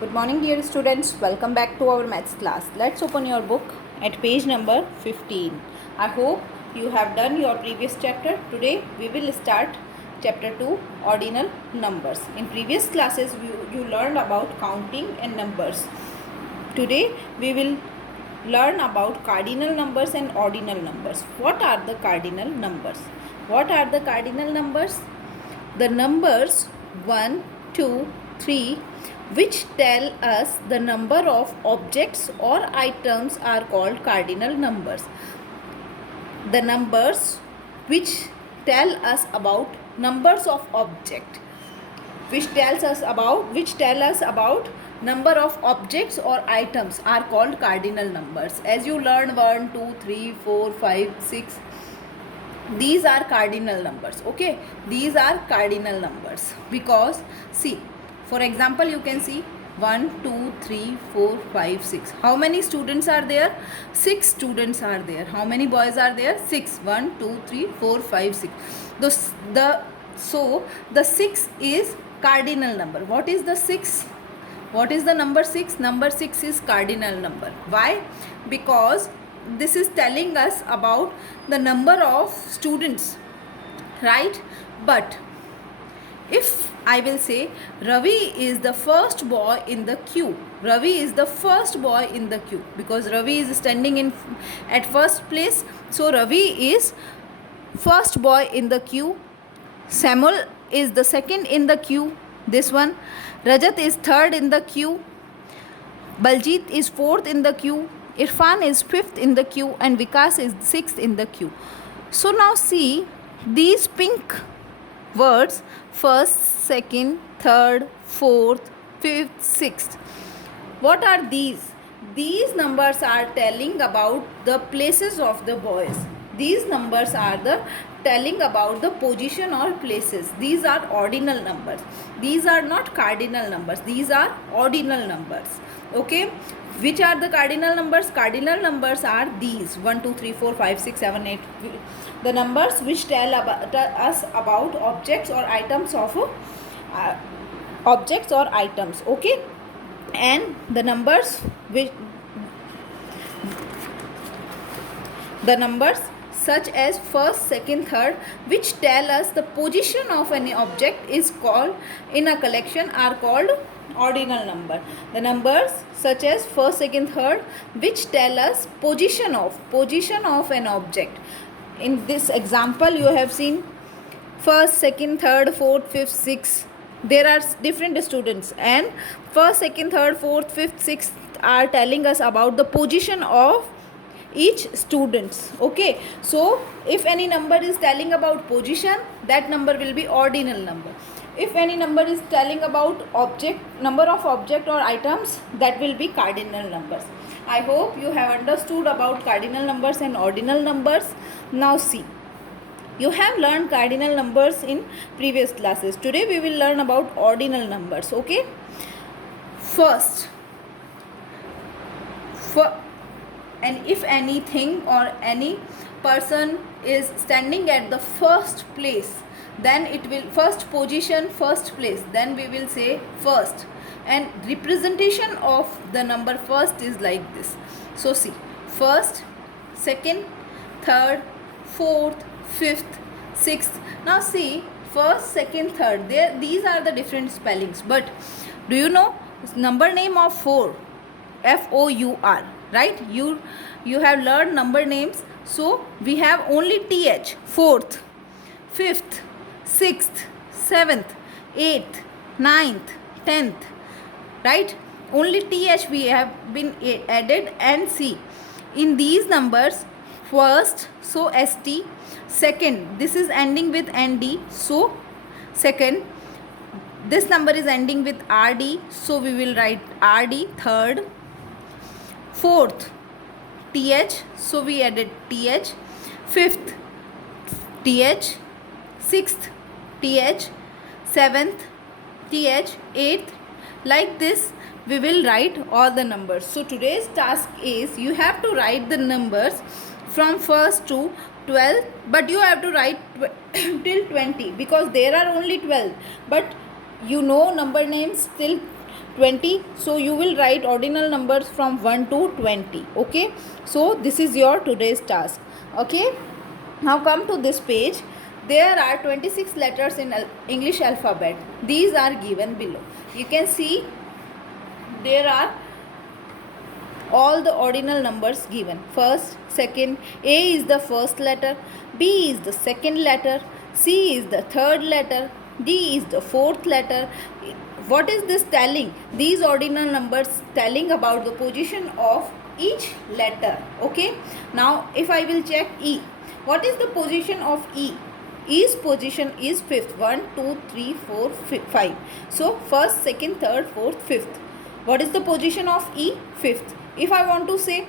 Good morning, dear students. Welcome back to our maths class. Let's open your book at page number 15. I hope you have done your previous chapter. Today we will start chapter 2, ordinal numbers. In previous classes you learned about counting and numbers. Today we will learn about cardinal numbers and ordinal numbers. What are the cardinal numbers? What are the cardinal numbers? The numbers 1, 2, 3, which tell us the number of objects or items, are called cardinal numbers. The numbers which tell us about numbers of object, which tell us about number of objects or items, are called cardinal numbers. As you learn 1, 2, 3, 4, 5, 6, these are cardinal numbers. Okay, these are cardinal numbers because see, for example, you can see 1, 2, 3, 4, 5, 6. How many students are there? 6 students are there. How many boys are there? 6. 1, 2, 3, 4, 5, 6. So the 6 is cardinal number. What is the 6? What is the number 6? Number 6 is cardinal number. Why? Because this is telling us about the number of students, right? But if I will say Ravi is the first boy in the queue, Ravi is the first boy in the queue because Ravi is standing in at first place, so Ravi is first boy in the queue. Samuel is the second in the queue, this one. Rajat is third in the queue. Baljit is fourth in the queue. Irfan is fifth in the queue, and Vikas is sixth in the queue. So now see these pink words: first, second, third, fourth, fifth, sixth. What are these? These numbers are telling about the places of the boys. These numbers are the telling about the position or places. These are ordinal numbers. These are not cardinal numbers. These are ordinal numbers. Okay, which are the cardinal numbers? Cardinal numbers are these: 1, 2, 3, 4, 5, 6, 7, 8. The numbers which tell us about objects or items of objects or items. Okay, and the numbers such as first, second, third, which tell us the position of any object is called in a collection, are called ordinal number. The numbers such as first, second, third, which tell us position of an object. In this example you have seen first, second, third, fourth, fifth, sixth. There are different students, and first, second, third, fourth, fifth, sixth are telling us about the position of each students. Okay, so if any number is telling about position, that number will be ordinal number. If any number is telling about number of object or items, that will be cardinal numbers. I hope you have understood about cardinal numbers and ordinal numbers. Now see, you have learned cardinal numbers in previous classes. Today we will learn about ordinal numbers. Okay, first, and if anything or any person is standing at the first place, then it will first position, first place, then we will say first, and representation of the number first is like this. So see, first, second, third, fourth, fifth, sixth. Now see, first, second, third, these are the different spellings. But do you know number name of 4? F-O-U-R, right? You have learned number names. So we have only th: fourth, fifth, sixth, seventh, eighth, ninth, 10th, right? Only th we have been added. And see, in these numbers, first, so st, second, this is ending with nd, so second, this number is ending with rd, so we will write rd, third, fourth, th, so we added th, fifth, th, sixth, th, seventh, th, eighth. Like this we will write all the numbers. So today's task is you have to write the numbers from first to 12, but you have to write till 20 because there are only 12, but you know number names till 20, so you will write ordinal numbers from 1 to 20. Okay, so this is your today's task. Okay, now come to this page. There are 26 letters in English alphabet. These are given below. You can see there are all the ordinal numbers given. First, second, A is the first letter, B is the second letter, C is the third letter, D is the fourth letter. What is this telling? These ordinal numbers telling about the position of each letter. Okay, now if I will check E, what is the position of E? E's position is fifth. 1, 2, 3, 4, 5. So first, second, third, fourth, fifth. What is the position of E? Fifth. If I want to say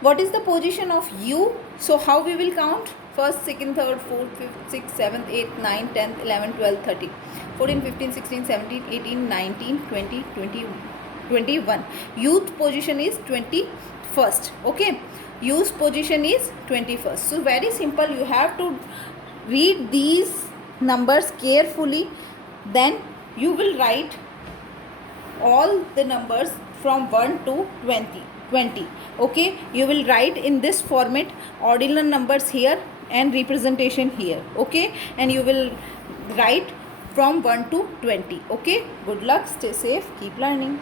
what is the position of U, so how we will count? First, second, third, fourth, fifth, sixth, seventh, eighth, ninth, 10th, 11th, 12th, 13th, 14, 15, 16, 17, 18, 19, 20, 21. Youth position is 21st. Okay, U's position is 21st. So very simple. You have to read these numbers carefully, then you will write all the numbers from 1 to 20. Okay, you will write in this format ordinal numbers here and representation here. Okay, and you will write from 1 to 20. Okay, good luck, stay safe, keep learning.